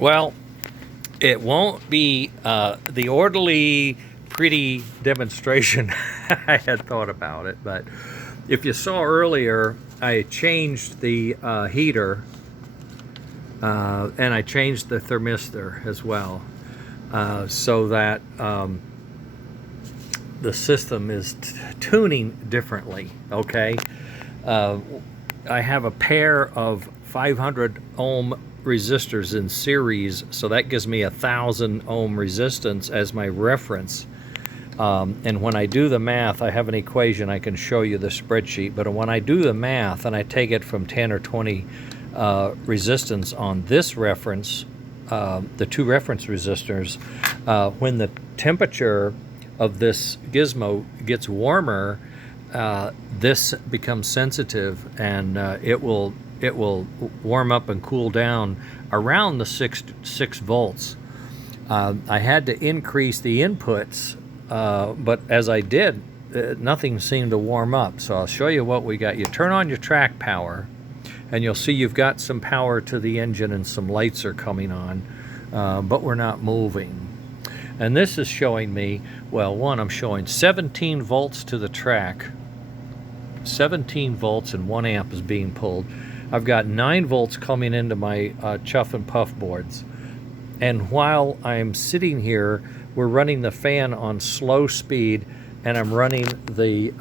Well, it won't be the orderly, pretty demonstration I had thought about it, but if you saw earlier, I changed the heater and I changed the thermistor as well, so that the system is tuning differently. Okay, I have a pair of 500 ohm resistors in series, so that gives me 1,000 ohm resistance as my reference. And when I do the math, I have an equation. I can show you the spreadsheet, but when I do the math and I take it from 10 or 20 resistance on this reference, the two reference resistors, when the temperature of this gizmo gets warmer, this becomes sensitive, and it will warm up and cool down around the 6 volts. I had to increase the inputs, but as I did, nothing seemed to warm up. So I'll show you what we got. You turn on your track power, and you'll see you've got some power to the engine and some lights are coming on, but we're not moving. And this is showing me, well, one, I'm showing 17 volts to the track. 17 volts and 1 amp is being pulled. I've got 9 volts coming into my chuff and puff boards. And while I'm sitting here, we're running the fan on slow speed, and I'm running the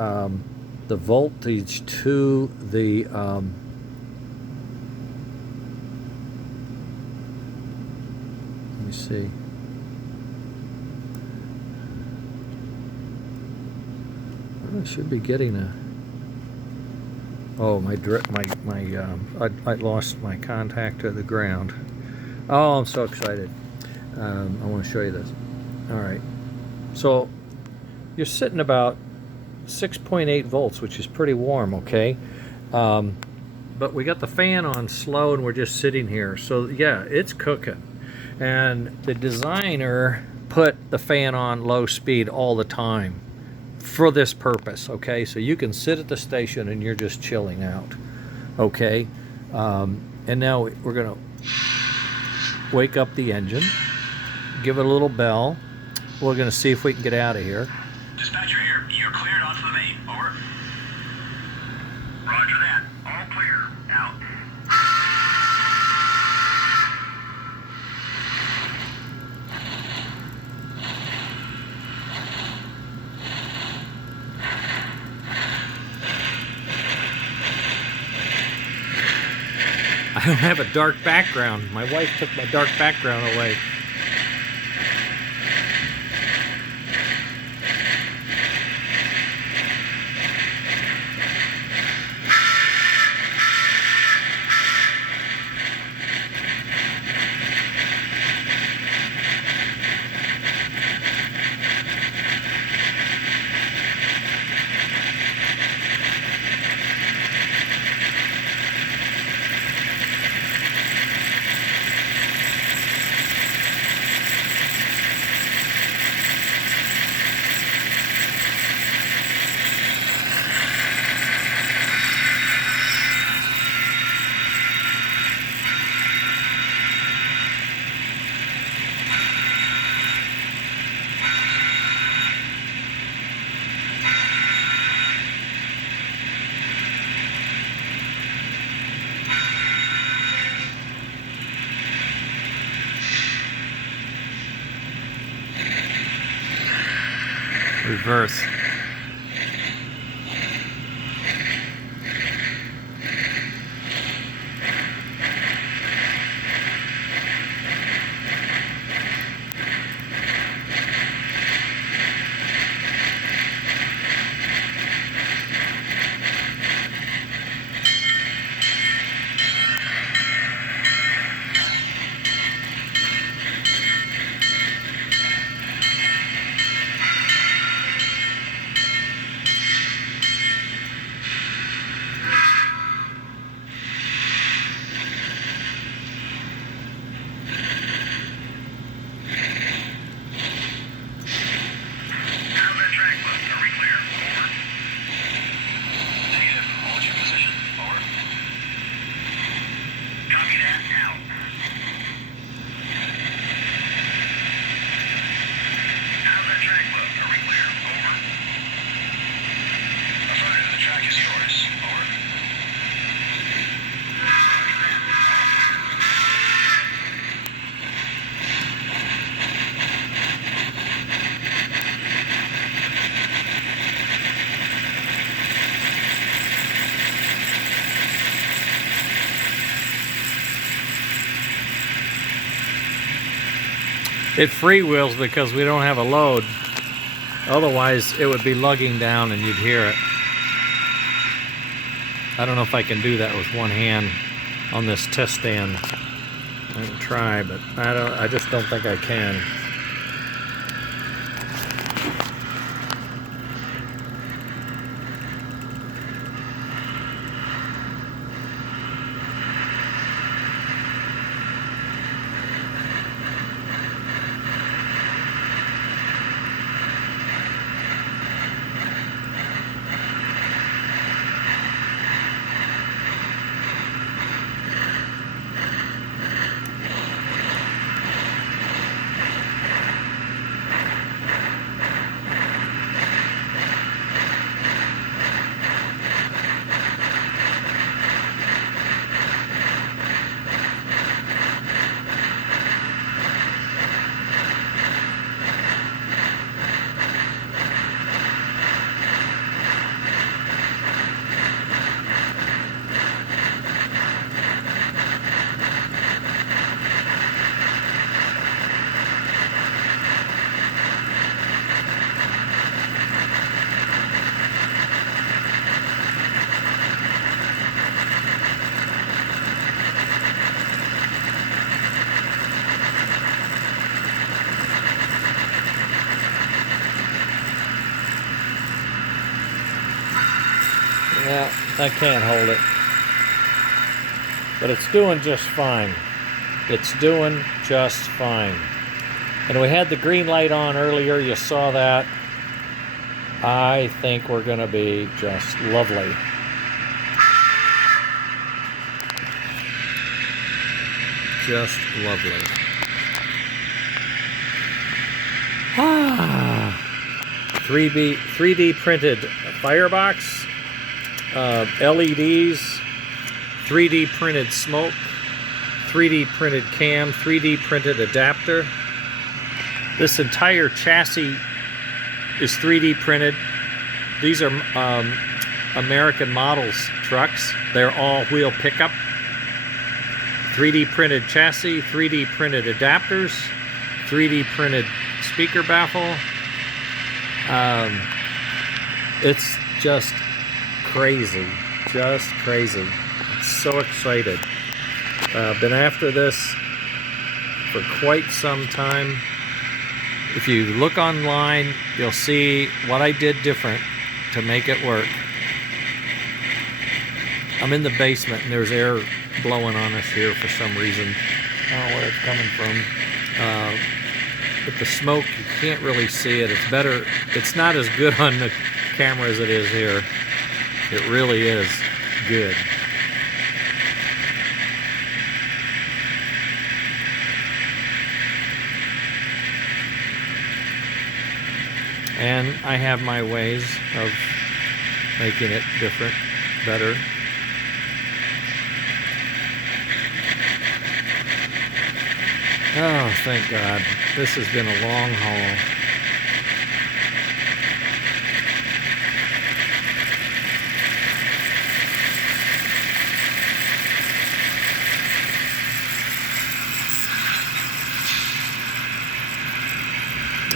voltage to the let me see. I should be getting a. Oh, I lost my contact to the ground. Oh, I'm so excited. I want to show you this. All right. So you're sitting about 6.8 volts, which is pretty warm, okay? But we got the fan on slow, and we're just sitting here. So yeah, it's cooking. And the designer put the fan on low speed all the time for this purpose, okay? So you can sit at the station and you're just chilling out, okay? And now we're gonna wake up the engine, give it a little bell. We're gonna see if we can get out of here. Dispatcher, you're cleared onto the main. Over. Roger that. All clear. Out. I don't have a dark background. My wife took my dark background away. Reverse. It freewheels because we don't have a load. Otherwise, it would be lugging down and you'd hear it. I don't know if I can do that with one hand on this test stand. I can try, but I just don't think I can. Yeah, I can't hold it. But it's doing just fine. It's doing just fine. And we had the green light on earlier, you saw that. I think we're gonna be just lovely. Just lovely. Ah, 3D printed firebox, LEDs, 3D printed smoke, 3D printed cam, 3D printed adapter. This entire chassis is 3D printed. These are American Models trucks. They're all-wheel pickup. 3D printed chassis, 3D printed adapters, 3D printed speaker baffle. It's just crazy, just crazy. I'm so excited. Been after this for quite some time. If you look online, you'll see what I did different to make it work. I'm in the basement and there's air blowing on us here for some reason. I don't know where it's coming from. But the smoke, you can't really see it. It's better. It's not as good on the camera as it is here. It really is good. And I have my ways of making it different, better. Oh, thank God. This has been a long haul.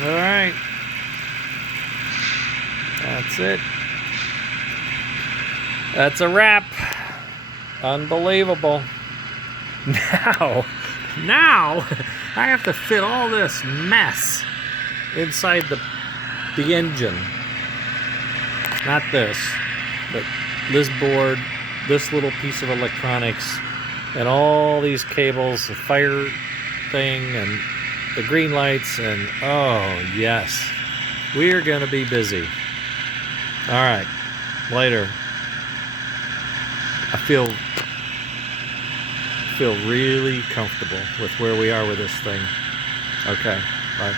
All right. That's it. That's a wrap. Unbelievable. Now, I have to fit all this mess inside the engine. Not this, but this board, this little piece of electronics, and all these cables, the fire thing, and the green lights, and oh, yes. We're gonna be busy. All right, later. I feel really comfortable with where we are with this thing. Okay, bye.